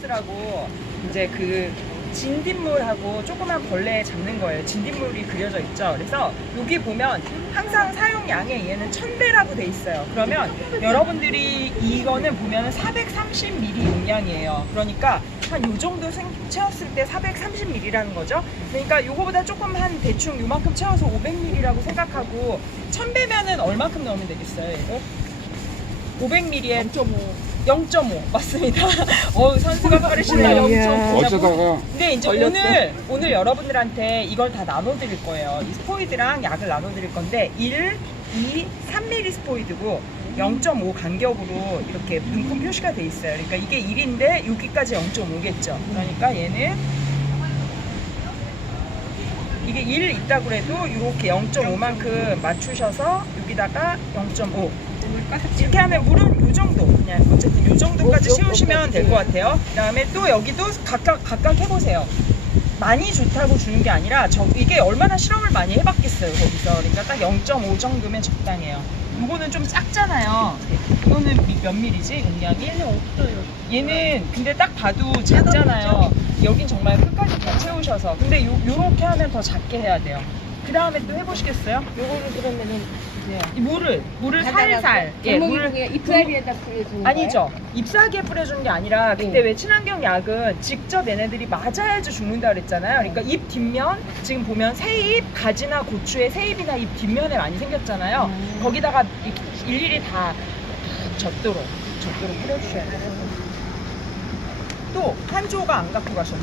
마우스라고 이제 그 진딧물하고 조그만 벌레 잡는 거예요. 진딧물이 그려져 있죠. 그래서 여기 보면 항상 사용량에 얘는 1000배라고 돼 있어요. 그러면 여러분들이 이거는 보면 430ml 용량이에요. 그러니까 한 요 정도 생- 채웠을 때 430ml라는 거죠. 그러니까 요거보다 조금 한 대충 요만큼 채워서 500ml라고 생각하고 1000배면은 얼마큼 넣으면 되겠어요, 얘를? 500ml에 0.5. 0.5 맞습니다. 어 선수가. 이야. 0.5. 어쩌다가 근데 이제 걸렸어. 오늘 오늘 여러분들한테 이걸 다 나눠드릴 거예요. 이 스포이드랑 약을 나눠드릴 건데 1, 2, 3mm 스포이드고 0.5 간격으로 이렇게 눈금 표시가 돼 있어요. 그러니까 이게 1인데 여기까지 0.5겠죠. 그러니까 얘는 이게 1 있다고 그래도 이렇게 0.5만큼 맞추셔서 여기다가 0.5 이렇게 하면 물은 이 정도 그냥 어쨌든 이 정도까지 씌우시면 될 것 같아요. 그다음에 또 여기도 각각 각각 해보세요. 많이 좋다고 주는 게 아니라 저 이게 얼마나 실험을 많이 해봤겠어요 거기서 그러니까 딱 0.5 정도면 적당해요. 이거는 좀 작잖아요. 이거는 미- 몇 밀이지 용량이? 얘는 없어요. 얘는 근데 딱 봐도 작잖아요. 여긴 정말 끝까지 다 채우셔서 근데 요, 요렇게 하면 더 작게 해야 돼요. 그 다음에 또 해보시겠어요? 요거는 그러면은 이 물을 물을 살살 그 구멍이 그냥 이프라리에다 뿌려주는 아니죠. 잎사귀에 뿌려주는 게 아니라 그때 네. 왜 친환경 약은 직접 얘네들이 맞아야지 죽는다 그랬잖아요. 그러니까 잎 뒷면 지금 보면 새잎, 가지나 고추의 새잎이나 잎 뒷면에 많이 생겼잖아요. 음. 거기다가 이- 일일이 다 젖도록 젖도록 뿌려주셔야 돼요. 또 한 조가 안 갖고 가셨네.